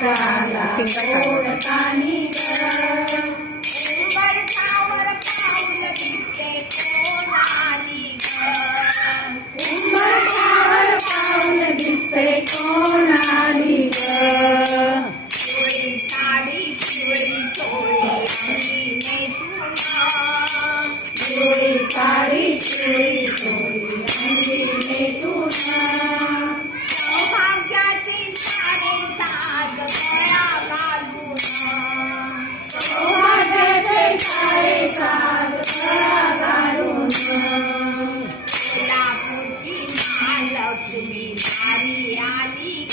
Singer Lakshmi घरी आली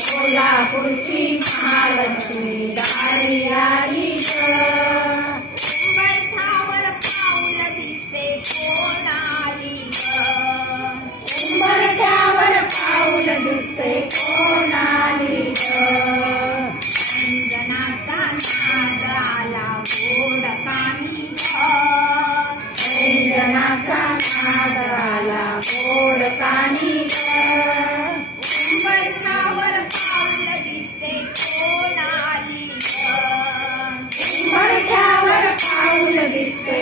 कोल्हापूरची महालक्ष्मी घरी आली. नागाला गोड कानी उंबरठावर दिसते कोणाली उंबरठावर पाऊल दिसते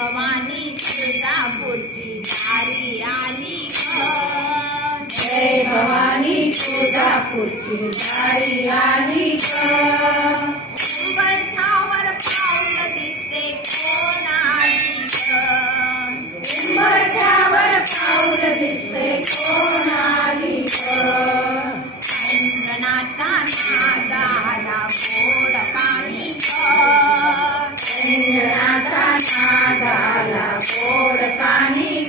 भगवानी तुळजापूरची तारी आली जय भवानी तुळजापूरची तारी आली ग. नादाला गोड कानी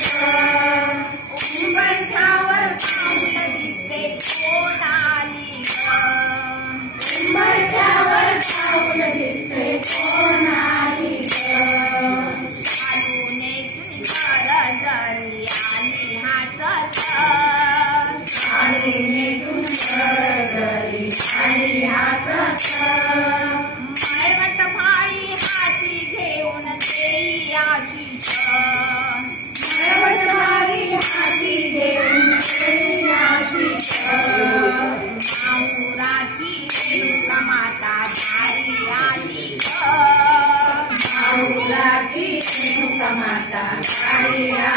Yeah.